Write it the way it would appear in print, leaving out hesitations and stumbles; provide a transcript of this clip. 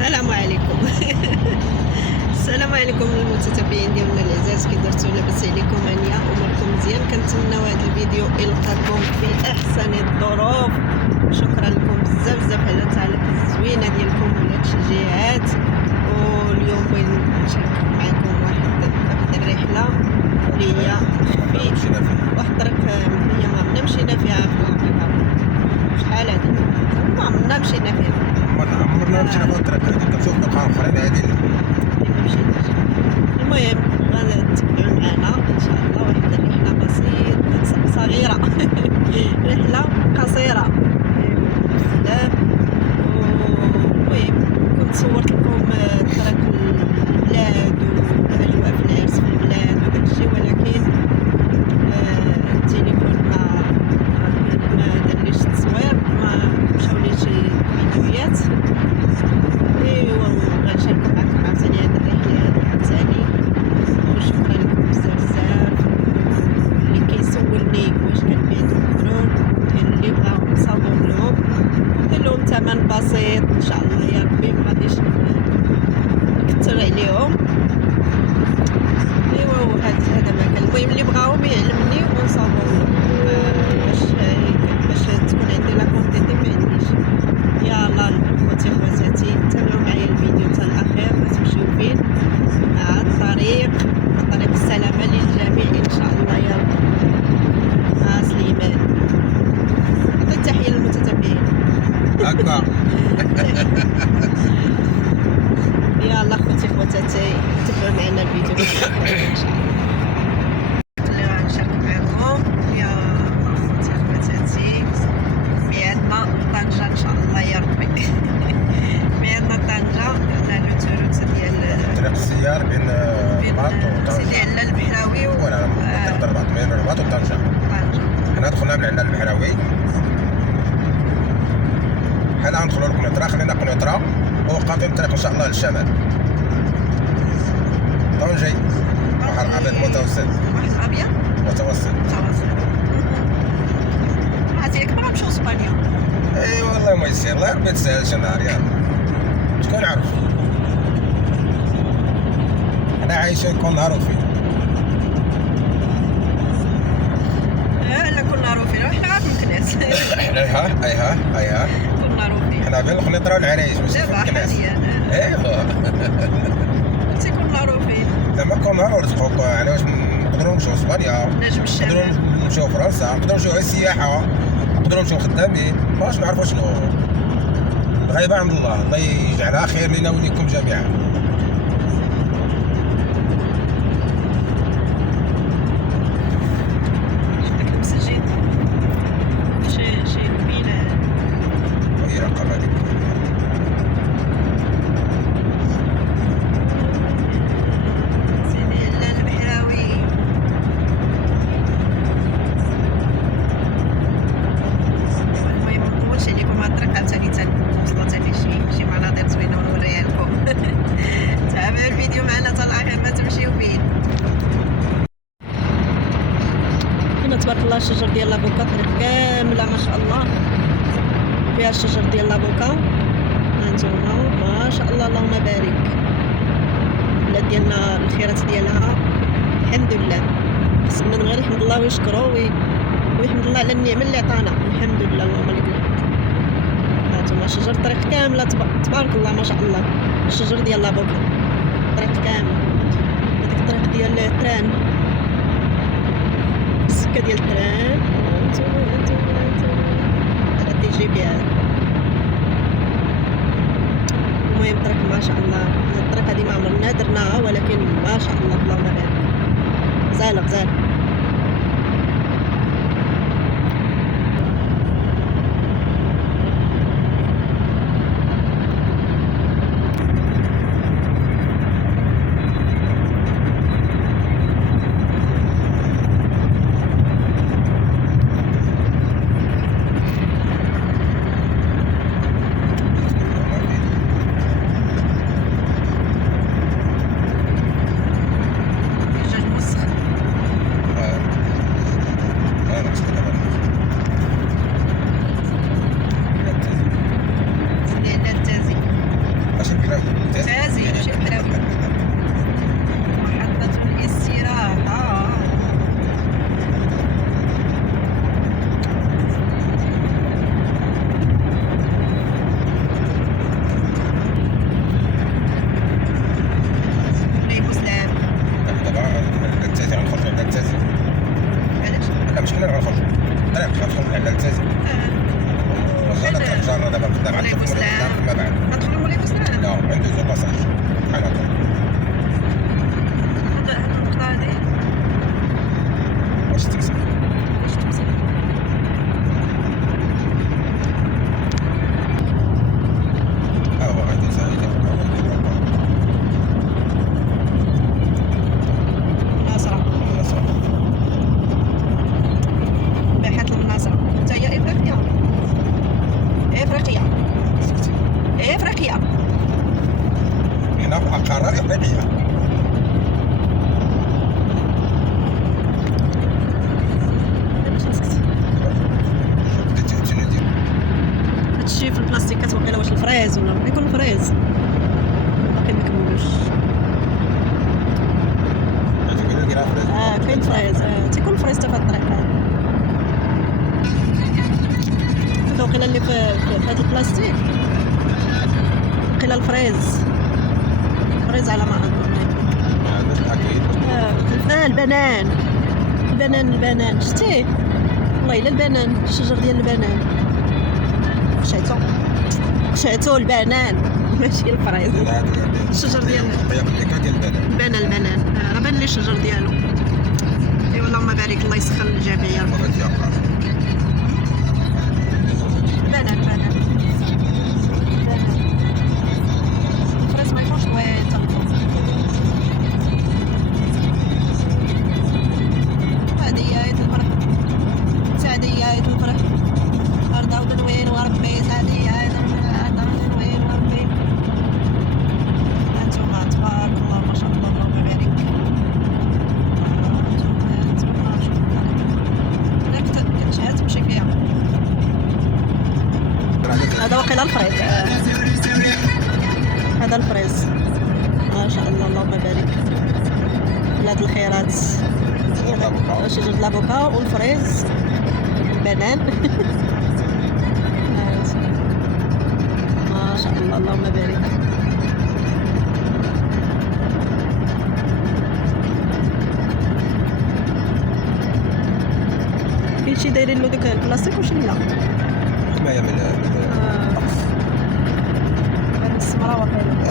السلام عليكم. السلام عليكم المتتبعين ديالنا العزاز، كي درتو لاباس عليكم؟ هانيه اموركم مزيان؟ كنتمناو هذا الفيديو يلقاكم في احسن الظروف. شكرا لكم بزاف بزاف على التعليق الزوينه ديالكم وعلى التشجيعات. واليوم بغيت نشارك معكم واحد الرحله اللي هي في واحد الطريق هي ما عمرنا مشينا فيها في الحقيقه. شحال هادي ما عمرنا مشينا فيها، عمرنا مشينا في الطريق هذه، كنشوف بقاع اخرين هادي ما مشيناش. المهم غادي تبعوا معنا ان شاء الله واحد الرحله بسيطه صغيره رحله قصيره بزاف. المهم كنت صورت لكم طريق البلاد والاجواء في العرس في البلاد وداك الشيء، ولكن التليفون ما دارليش التصوير، ما مشاوليش الفيديوهات. ايوا غنشارك معكم عاوتاني هاد الرحله هادي عاوتاني. وشكرا لكم بزاف بزاف اللي كيسولني واش كان عندهم كنترول، اللي بغاو نصاوب لهم ندير لهم ثمن بسيط ان شاء الله يا ربي، ما غاديش نكثر عليهم. ايوا هذا ما كان. المهم اللي بغاهم يعلمني ونصاوب لهم باش تكون عندي لا كونتيتي ما عنديش. يلا خوتي خواتاتي تابعوا معايا الفيديو حتى الاخير، ما تمشيو فين مع الطريق السلامه للجميع ان شاء الله يا رب. سليمان عطي التحيه للمتتبعين هكا. يلا خوتي خواتاتي تابعوا معنا الفيديو ان شاء الله. اللي غنشارك معكم يا خوتي خواتاتي ميعادنا طنجة ان شاء الله يا ربي. ميعادنا طنجة، عندنا لوتوروت ديال طريق السيار بين الرباط وطنجة. سيدي علة البحراوي ولا طريق الرباط بين الرباط وطنجة. حنا دخلنا من عندنا البحراوي، حنا غندخلو لقنيطرة، خلينا قنيطرة وقاطعين الطريق ان شاء الله للشمال. طنجي بحر ابيض متوسط. بحر ابيض متوسط. عاد ما غنمشيو اسبانيا. اي والله ما يصير، الله ربي تسهل شي نهار. يلا شكون عارف، حنا عايشين كل نهار وفين. لا كنا معروفين حنا غير في مكناس. ايها كنا معروفين حنا بين القنيطرة والعرايش ماشي في دابا مكناس. حاليا ايوا قلتي كنا معروفين. زعما كل نهار ورزقوك. يعني واش نقدروا نمشيو اسبانيا، نجم نقدروا الشمال نمشيو فرنسا، نقدروا نمشيو غير سياحة، نقدروا نمشيو خدامين. مابغاش نعرفوا شنو الغيبة عند الله. الله يجعلها خير لنا وليكم جميعا. داك المسجد شي بلاد. وهي رقم هذيك سيدي علة البحراوي. المهم منطولش عليكم هاد الطريق عاوتاني توصلوا تاني شي مناظر زوينه ونوريها لكم. تابعوا الفيديو معنا حتى الاخير، ما تمشيو فين. هنا تبارك الله الشجر ديال لافوكا، الطريق كامله ما شاء الله فيها الشجر ديال لافوكا. هانتوما ما شاء الله اللهم بارك. البلاد ديالنا الخيرات ديالها الحمد لله، خصنا غير يحمد الله ويشكرو ويحمد الله على النعمه اللي عطانا. الحمد لله اللهم لك الحمد. هانتوما شجر الطريق كامله تبارك الله ما شاء الله. الشجر ديال لافوكا الطريق كامل. هذيك الطريق ديال التران، السكه ديال التران. هانتوما هذا دي جي بي هذا. المهم الطريق ما شاء الله، الطريق هذه ما عمرنا درناها، ولكن ما شاء الله اللهم بارك غزاله غزاله. طبيعيه. باش نسكت. هادشي في البلاستيكات وقيلا واش الفريز ولا يكون الفريز باقي مكملوش. كاين فريز تيكون فريز حتى في الطريق. هذا وقيلا اللي في هاد البلاستيك وقيلا الفريز على ما اظن. البنان شتيه والله الا البنان، الشجر ديال البنان شاتو البنان ماشي الفريز. الشجر ديال البنان بان لي الشجر ديالو. ايوا اللهم بارك، الله يسخر الجميع. بنان الفريز ما يكونش طويل حتى الفوق. سعديات الفرح أرض وين وربي، سعديات أرض وين وربي. أنتوما تبارك الله ما شاء الله اللهم بارك. أنتوما شوفوا كتشهى تمشي فيها. هذا واقيلا الفريز. هذا الفريز ما شاء الله اللهم بارك. بلاد الخيرات، شجرة الافوكا والفريز البنان. ما شاء الله اللهم بارك. كاين شي دايرين له ديك البلاستيك وشي لا حمايه من الطقس. السمراء وقيلا.